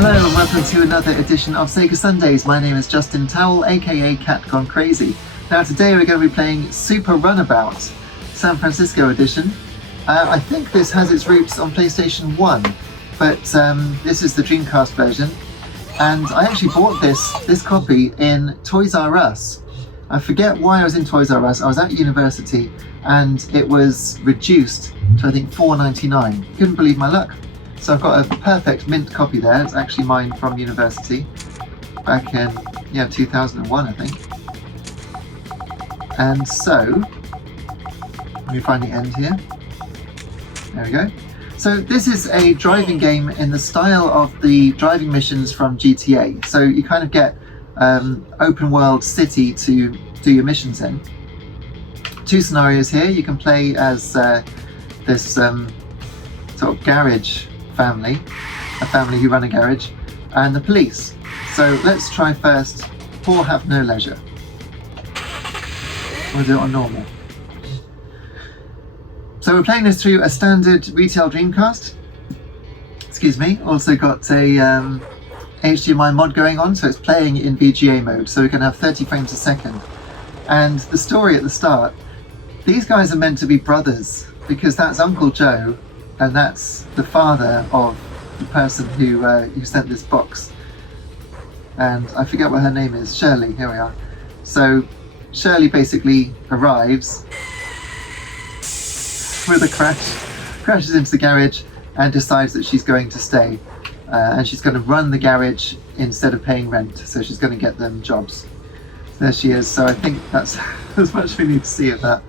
Hello and welcome to another edition of Sega Sundays. My name is Justin Towell, aka Cat Gone Crazy. Now today we're going to be playing Super Runabout, San Francisco edition. I think this has its roots on PlayStation 1, but this is the Dreamcast version. And I actually bought this copy in Toys R Us. I forget why I was in Toys R Us. I was at university and it was reduced to I think $4.99. Couldn't believe my luck. So I've got a perfect mint copy there. It's actually mine from university back in 2001 I think. And so let me find the end here. There we go. So this is a driving game in the style of the driving missions from GTA. So you kind of get open world city to do your missions in. Two scenarios here. You can play as this sort of garage family, a family who run a garage, and the police. So let's try first Poor Have No Leisure. We'll do it on normal. So we're playing this through a standard retail Dreamcast. Excuse me. Also got a HDMI mod going on, so it's playing in VGA mode, so we can have 30 frames a second. And the story at the start, these guys are meant to be brothers, because that's Uncle Joe and that's the father of the person who sent this box. And I forget what her name is. Shirley, here we are. So Shirley basically arrives with a crash, crashes into the garage and decides that she's going to stay. And she's going to run the garage instead of paying rent. So she's going to get them jobs. There she is. So I think that's as much as we need to see of that.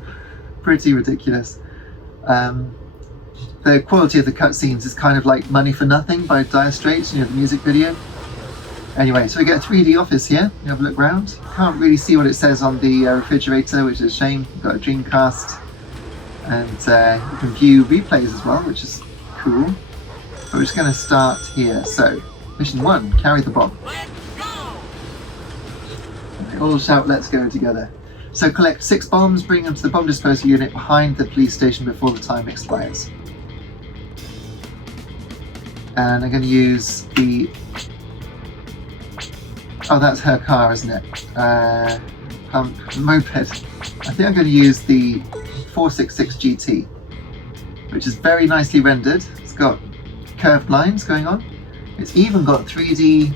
Pretty ridiculous. The quality of the cutscenes is kind of like Money for Nothing by Dire Straits, the music video. Anyway, so we get a 3D office here. You have a look around. Can't really see what it says on the refrigerator, which is a shame. We've got a Dreamcast, and you can view replays as well, which is cool. But we're just going to start here. So, mission 1, carry the bomb. And they all shout, "Let's go" together. So collect 6 bombs, bring them to the bomb disposal unit behind the police station before the time expires. And I'm going to use the... Oh, that's her car, isn't it? Moped. I think I'm going to use the 466 GT, which is very nicely rendered. It's got curved lines going on. It's even got 3D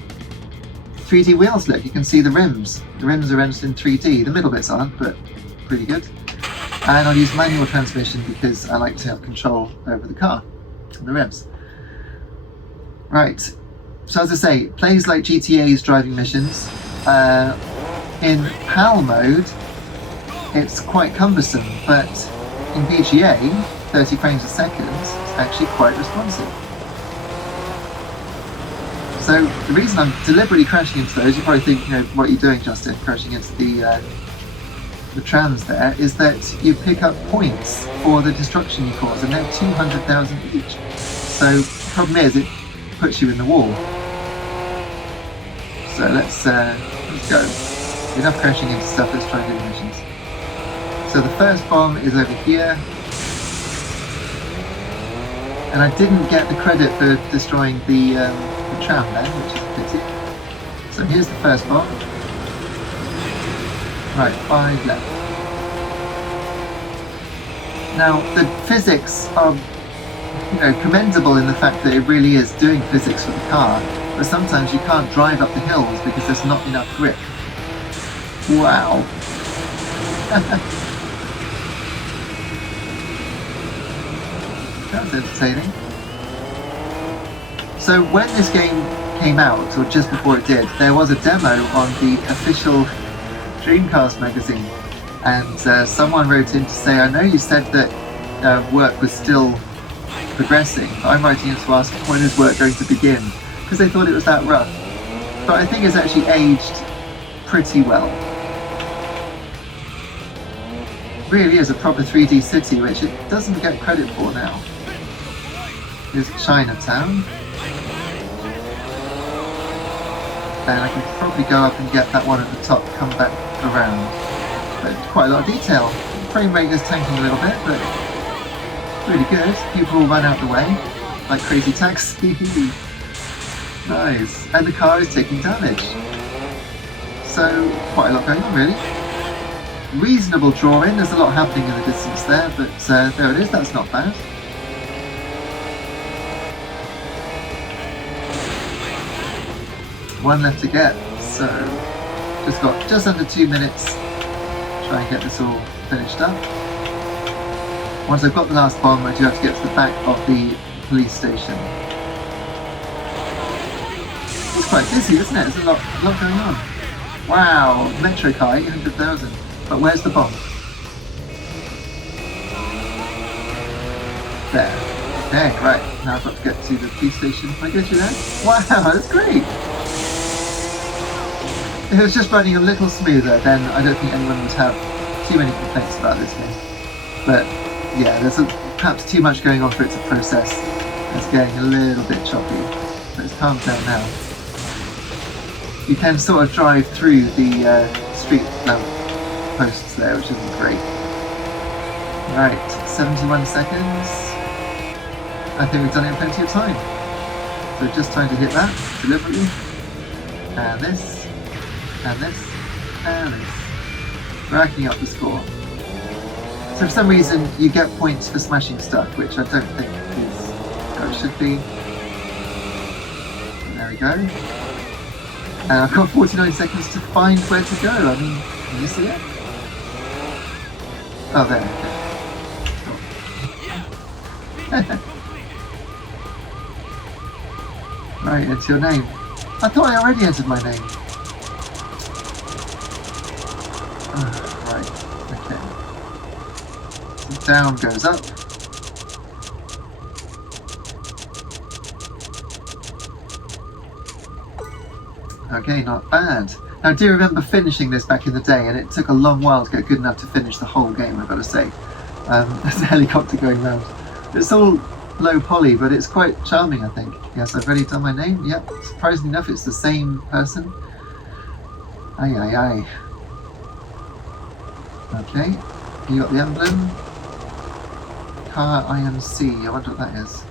wheels. Look, you can see the rims. The rims are rendered in 3D. The middle bits aren't, but pretty good. And I'll use manual transmission because I like to have control over the car and the rims. Right, so as I say, it plays like GTA's driving missions. In PAL mode, it's quite cumbersome, but in VGA, 30 frames a second, it's actually quite responsive. So the reason I'm deliberately crashing into those, you probably think, what are you doing, Justin, crashing into the trams there, is that you pick up points for the destruction you cause, and they're 200,000 each. So the problem is, it puts you in the wall. So let's go. Enough crashing into stuff, let's try and do the missions. So the first bomb is over here. And I didn't get the credit for destroying the tram there, which is a pity. So here's the first bomb. Right, 5 left. Now the physics are commendable in the fact that it really is doing physics for the car, but sometimes you can't drive up the hills because there's not enough grip. Wow. That was entertaining. So when this game came out, or just before it did, there was a demo on the official Dreamcast magazine, and someone wrote in to say, I know you said that work was still progressing, but I'm writing in to ask when is work going to begin, because they thought it was that rough. But I think it's actually aged pretty well. It really is a proper 3D city, which it doesn't get credit for now. Here's Chinatown. And I can probably go up and get that one at the top, come back around. But quite a lot of detail. Frame rate is tanking a little bit, but really good. People will run out the way, like Crazy Taxi. Nice. And the car is taking damage. So, quite a lot going on, really. Reasonable drawing. There's a lot happening in the distance there, but there it is. That's not bad. One left to get, so just got just under 2 minutes to try and get this all finished up. Once I've got the last bomb, I do have to get to the back of the police station. It's quite busy, isn't it? There's a lot going on. Wow, metro car, 800,000. But where's the bomb? There. Okay, right. Now I've got to get to the police station. Can I go through there? Wow, that's great! If it was just running a little smoother, then I don't think anyone would have too many complaints about this game. But yeah, there's perhaps too much going on for it to process. It's getting a little bit choppy, but it's calmed down now. You can sort of drive through the street lamp posts there, which isn't great. Right, 71 seconds. I think we've done it in plenty of time. So just time to hit that deliberately. And this. And this, and this. Racking up the score. So for some reason you get points for smashing stuff, which I don't think is how it should be. There we go. And I've got 49 seconds to find where to go. I mean, can you see it? Oh, there. Okay. Right, enter your name. I thought I already entered my name. Right, okay. So down goes up. Okay, not bad. Now I do remember finishing this back in the day, and it took a long while to get good enough to finish the whole game, I've got to say. There's a helicopter going round. It's all low poly, but it's quite charming, I think. Yes, I've already done my name. Yep, surprisingly enough, it's the same person. Aye, aye, aye. Okay, you got the emblem. Car IMC, I wonder what that is.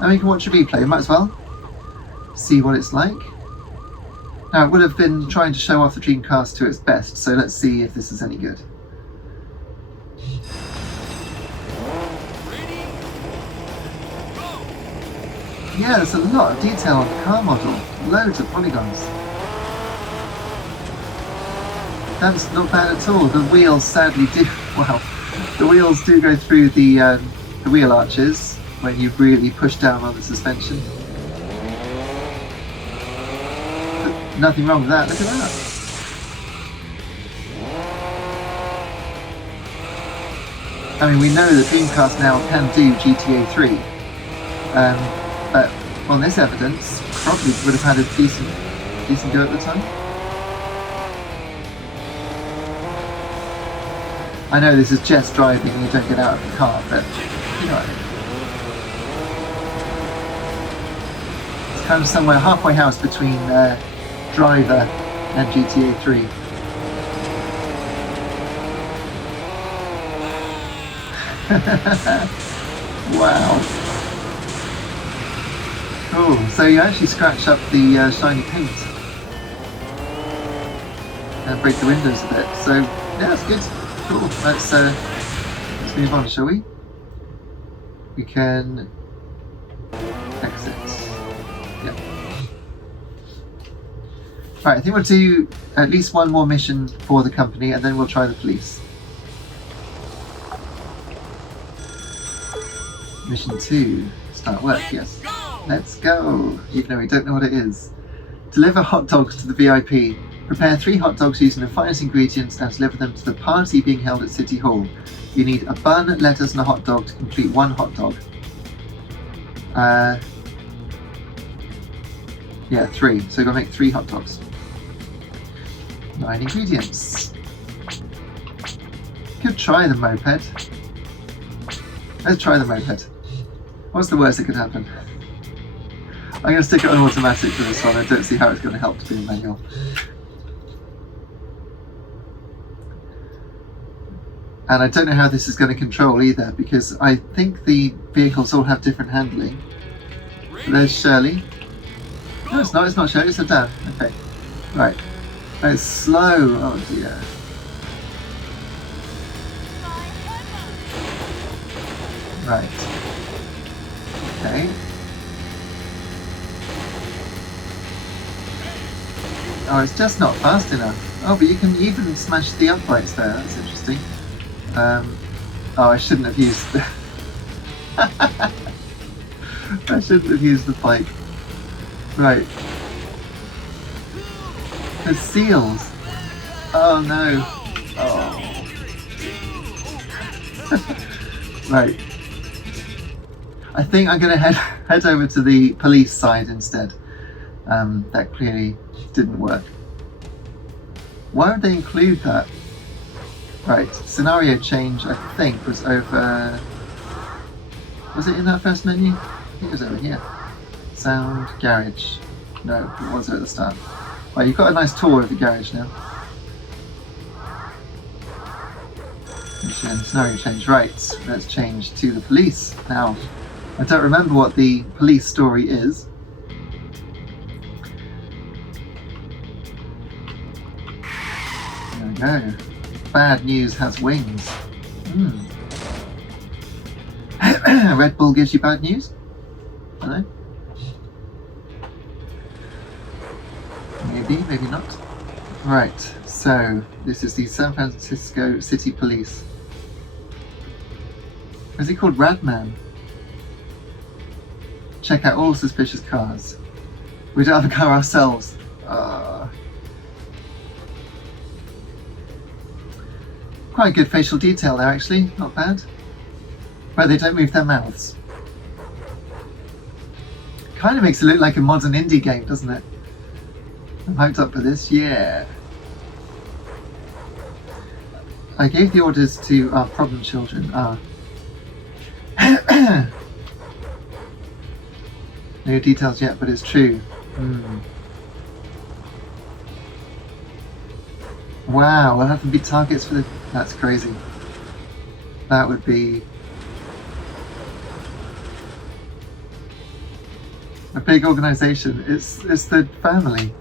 And we can watch a replay, might as well. See what it's like. Now, it would have been trying to show off the Dreamcast to its best, so let's see if this is any good. Yeah, there's a lot of detail on the car model. Loads of polygons. That's not bad at all. The wheels sadly do, well, the wheels do go through the wheel arches when you really push down on the suspension. But nothing wrong with that, look at that. I mean, we know that Dreamcast now can do GTA 3, but on this evidence, probably would have had a decent go at the time. I know this is just driving and you don't get out of the car, but you know what I mean. It's kind of somewhere halfway house between Driver and GTA 3. Wow. Cool, so you actually scratch up the shiny paint and break the windows a bit, so yeah, that's good. Cool, let's move on, shall we? We can exit. Yep. Right, I think we'll do at least one more mission for the company and then we'll try the police. Mission 2, start work, yes. Let's go, even though we don't know what it is. Deliver hot dogs to the VIP. Prepare 3 hot dogs using the finest ingredients and deliver them to the party being held at City Hall. You need a bun, lettuce and a hot dog to complete 1 hot dog. Yeah, 3. So we're going to make 3 hot dogs. 9 ingredients. Could try the moped. Let's try the moped. What's the worst that could happen? I'm going to stick it on automatic for this one. I don't see how it's going to help to be a manual. And I don't know how this is going to control either, because I think the vehicles all have different handling. But there's Shirley. No, it's not. It's not showing. It's a down. Okay. Right. Oh, it's slow. Oh dear. Right. Okay. Oh, it's just not fast enough. Oh, but you can even smash the uprights there. That's interesting. Oh, I shouldn't have used the... I shouldn't have used the bike. Right. The seals. Oh no. Oh. Right. I think I'm going to head over to the police side instead. That clearly didn't work. Why would they include that? Right, scenario change I think was over... Was it in that first menu? I think it was over here. Sound, garage. No, it was at the start. Right, you've got a nice tour of the garage now. Scenario change. Right, let's change to the police. Now, I don't remember what the police story is. There we go. Bad news has wings. Red Bull gives you bad news? I don't know. Maybe, maybe not. Right, so this is the San Francisco City Police. Is he called Radman? Check out all suspicious cars. We don't have a car ourselves. Quite good facial detail there actually, not bad. But they don't move their mouths. Kind of makes it look like a modern indie game, doesn't it? I'm hyped up for this, yeah. I gave the orders to our problem children. No details yet, but it's true. Wow, we'll have to be targets for the... That's crazy. That would be... a big organisation. It's the family.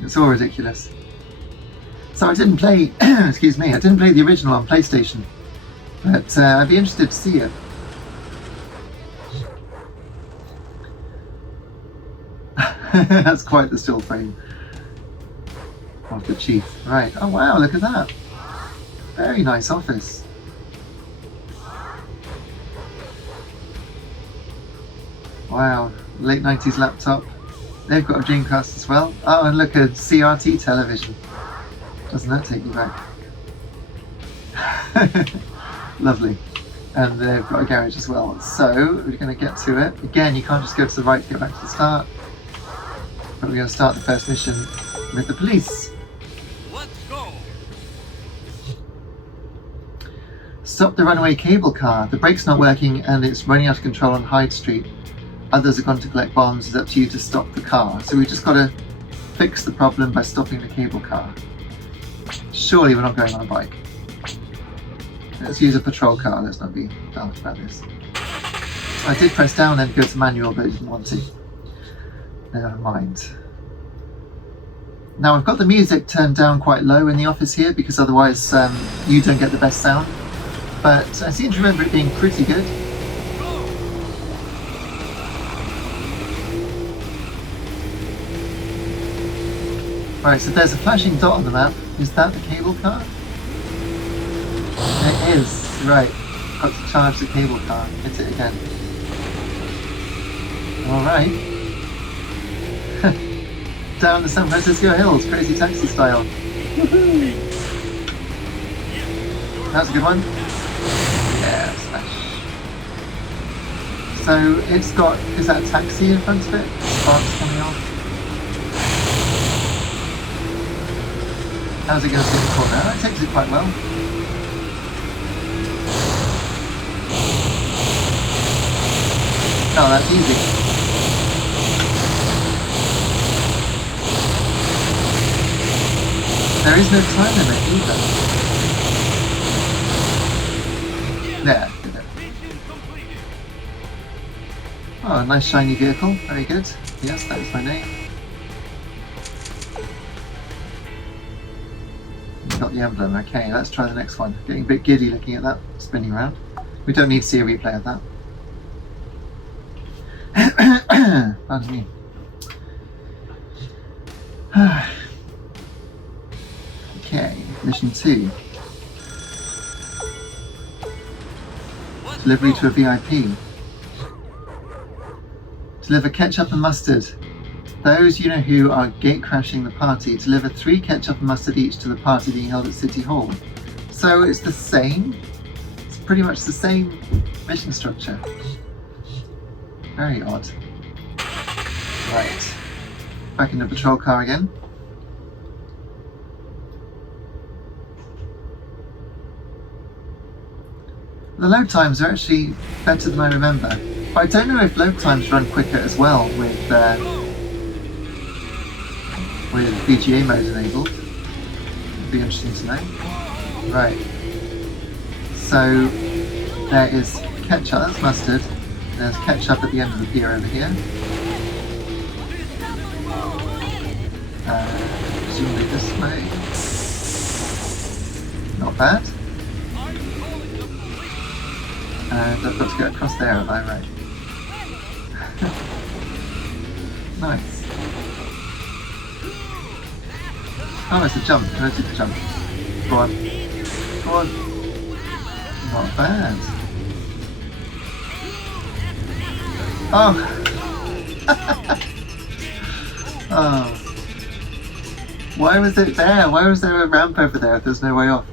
It's all ridiculous. So I didn't play... excuse me, I didn't play the original on PlayStation. But I'd be interested to see it. That's quite the still frame of the chief. Right. Oh wow, look at that. Very nice office. Wow, late 90s laptop. They've got a Dreamcast as well. Oh, and look, a CRT television. Doesn't that take you back? Lovely. And they've got a garage as well. So, we're going to get to it. Again, you can't just go to the right to get back to the start. But we're going to start the first mission with the police. Let's go. Stop the runaway cable car. The brake's not working and it's running out of control on Hyde Street. Others have gone to collect bombs. It's up to you to stop the car. So we've just got to fix the problem by stopping the cable car. Surely we're not going on a bike. Let's use a patrol car. Let's not be daft about this. I did press down and go to manual, but I didn't want to. Never mind. Now I've got the music turned down quite low in the office here because otherwise you don't get the best sound. But I seem to remember it being pretty good. Right, so there's a flashing dot on the map. Is that the cable car? It is. Right. Got to charge the cable car. Hit it again. Alright. Down the San Francisco hills, crazy taxi style. Woohoo! That's a good one. Yeah, smash. So it's got, is that a taxi in front of it? Sparks coming off. How's it going to take the corner? Oh, it takes it quite well. Oh, that's easy. There is no time limit either. There. Oh, a nice shiny vehicle. Very good. Yes, that is my name. Got the emblem. Okay, let's try the next one. Getting a bit giddy looking at that spinning around. We don't need to see a replay of that. Pardon me. Okay, mission 2. Delivery to a VIP. Deliver ketchup and mustard. Those you know who are gate crashing the party, deliver 3 ketchup and mustard each to the party being held at City Hall. So it's the same. It's pretty much the same mission structure. Very odd. Right. Back in the patrol car again. The load times are actually better than I remember. But I don't know if load times run quicker as well with VGA mode enabled. It'd be interesting to know. Right. So there is ketchup, that's mustard. There's ketchup at the end of the pier over here. Presumably this way. Not bad. And I've got to go across there, am I right? Nice. Oh, it's a jump. Where's the jump? Go on. Go on. Not bad. Oh! Oh. Why was it there? Why was there a ramp over there if there's no way off?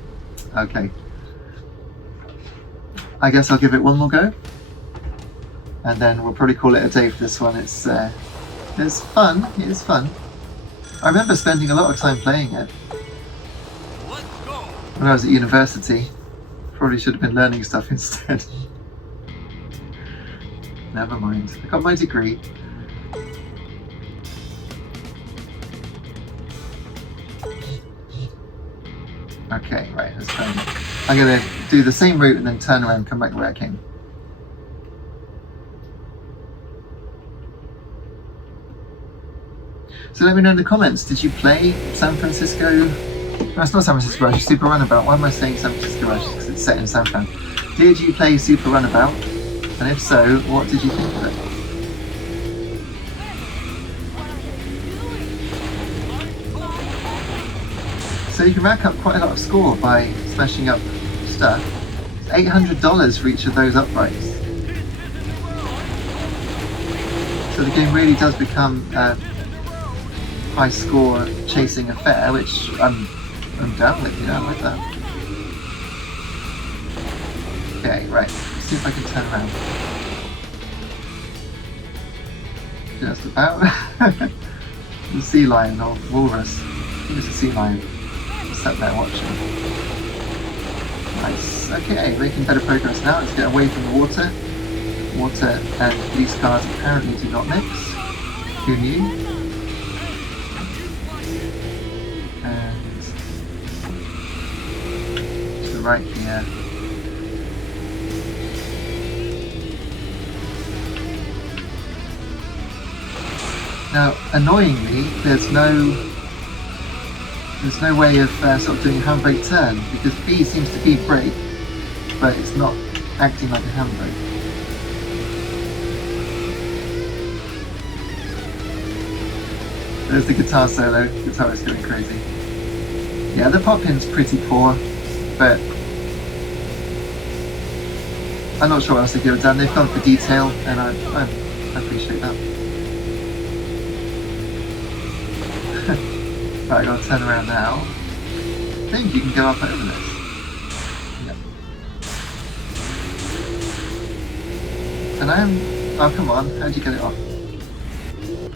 Okay. I guess I'll give it one more go. And then we'll probably call it a day for this one. It's fun. It is fun. I remember spending a lot of time playing it when I was at university. Probably should have been learning stuff instead. Never mind. I got my degree. Okay, right, let's try again. I'm going to do the same route and then turn around and come back the way I came. So let me know in the comments, did you play San Francisco? No, it's not San Francisco Rush, it's Super Runabout. Why am I saying San Francisco Rush? Because it's set in San Fran. Did you play Super Runabout? And if so, what did you think of it? So you can rack up quite a lot of score by smashing up stuff. It's $800 for each of those uprights. So the game really does become a high score chasing affair, which I'm down with, you know, I'm with that. Okay, right, let's see if I can turn around. Just about. The sea lion or walrus. I think it's a sea lion. Sat there watching. Nice. Okay, making better progress now. Let's get away from the water. Water and police cars apparently do not mix. Who knew? And to the right here. Now, annoyingly, there's no way of sort of doing a handbrake turn, because B seems to be brake, but it's not acting like a handbrake. There's the guitar solo. The guitar is going crazy. Yeah, the pop-in's pretty poor, but I'm not sure what else they could have done. They've gone for detail, and I appreciate that. Right, I've got to turn around now. I think you can go up over this. Yep. And I am... Oh, come on. How'd you get it off?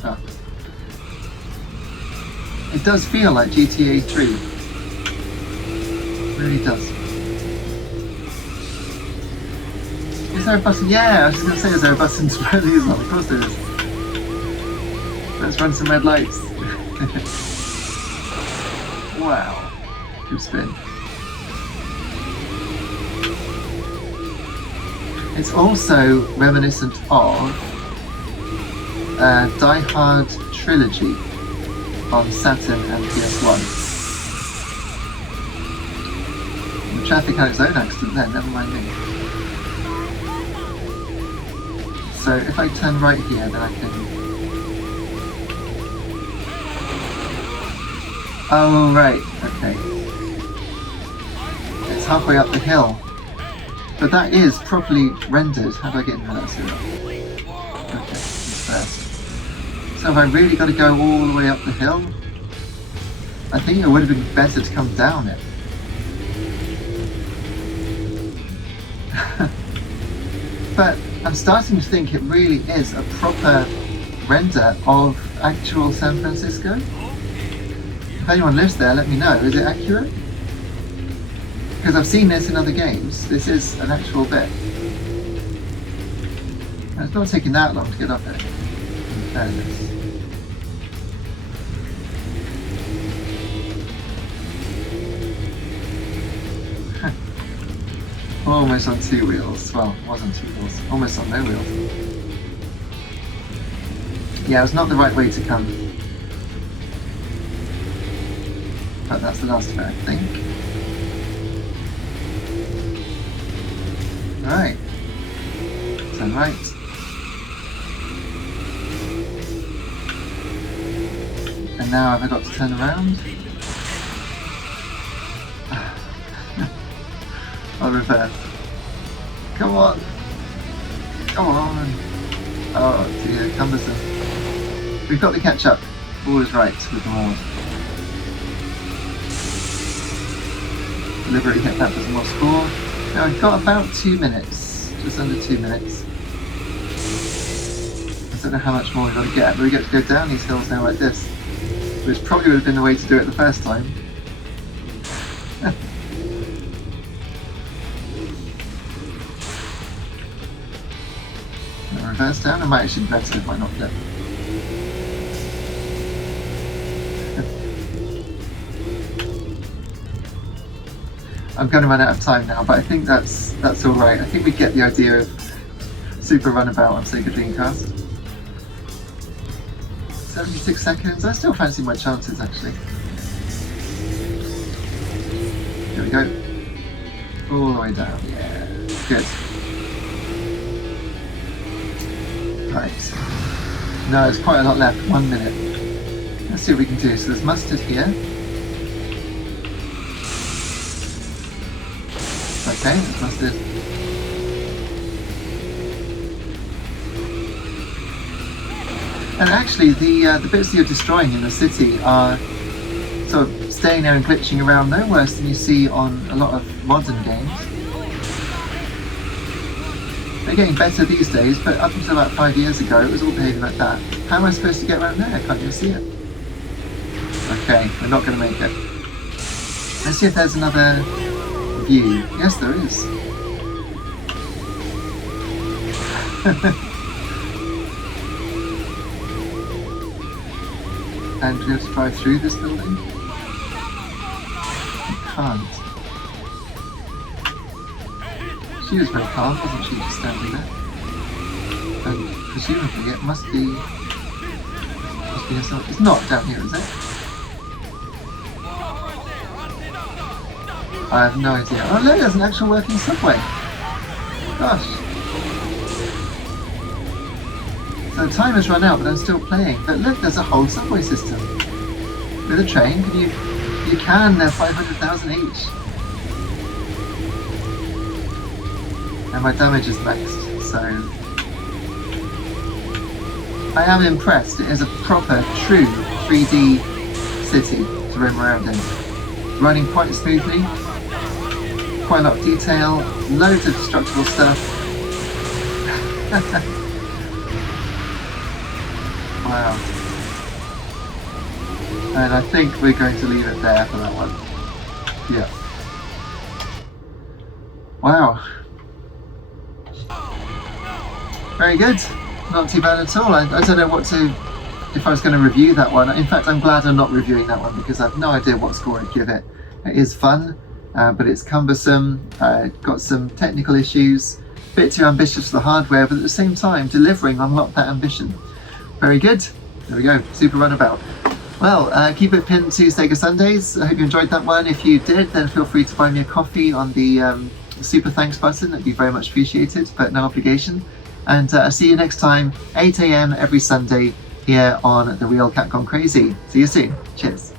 Oh. It does feel like GTA 3. It really does. Is there a button? Yeah, I was just going to say, is there a button to put these on? Of course there is. Let's run some red lights. Wow. Good spin. It's also reminiscent of Die Hard Trilogy on Saturn and PS1. The traffic had its own accident there, never mind me. So if I turn right here, then I can... Oh, right, okay. It's halfway up the hill. But that is properly rendered. How do I get into that serial? Okay, it's first. So have I really got to go all the way up the hill? I think it would have been better to come down it. But I'm starting to think it really is a proper render of actual San Francisco. If anyone lives there, let me know. Is it accurate? Because I've seen this in other games. This is an actual bit. And it's not taking that long to get up there. In fairness. Almost on 2 wheels. Well, it was on 2 wheels. Almost on no wheels. Yeah, it's not the right way to come. But that's the last of it, I think. Right. Turn right. And now have I got to turn around? I'll reverse. Come on! Come on! Oh dear, cumbersome. We've got to catch up. All is right with the world. Deliberately hit that for some more score. Now I've got about 2 minutes. Just under 2 minutes. I don't know how much more we've got to get, but we get to go down these hills now like this. Which probably would have been the way to do it the first time. Reverse down, I might actually be better if I knocked it. I'm going to run out of time now, but I think that's alright. I think we get the idea of Super Runabout on Sega Dreamcast. 76 seconds, I still fancy my chances actually. Here we go. All the way down, yeah, good. Right. No, there's quite a lot left. 1 minute. Let's see what we can do. So there's mustard here. Okay, there's mustard. And actually, the bits that you're destroying in the city are sort of staying there and glitching around no worse than you see on a lot of modern games. They're getting better these days, but up until about 5 years ago, it was all behaving like that. How am I supposed to get around there? I can't even see it. Okay, we're not going to make it. Let's see if there's another view. Yes, there is. And do we have to drive through this building? We can't. She was very calm, wasn't she, just standing there? And presumably it must be herself. It's not down here, is it? I have no idea. Oh look, there's an actual working subway. Gosh. So the time has run out, but I'm still playing. But look, there's a whole subway system. With a train, you can, they're 500,000 each. And my damage is maxed, so I am impressed. It is a proper, true 3D city to roam around in. Running quite smoothly, quite a lot of detail, loads of destructible stuff. Wow. And I think we're going to leave it there for that one. Yeah. Wow. Very good. Not too bad at all. I don't know if I was going to review that one. In fact, I'm glad I'm not reviewing that one because I've no idea what score I'd give it. It is fun, but it's cumbersome. Got some technical issues. A bit too ambitious for the hardware, but at the same time, delivering on a lot of that ambition. Very good. There we go. Super Runabout. Well, keep it pinned to Sega Sundays. I hope you enjoyed that one. If you did, then feel free to buy me a coffee on the super thanks button. That'd be very much appreciated, but no obligation. And I'll see you next time, 8 AM every Sunday here on The Real Cat Gone Crazy. See you soon. Cheers.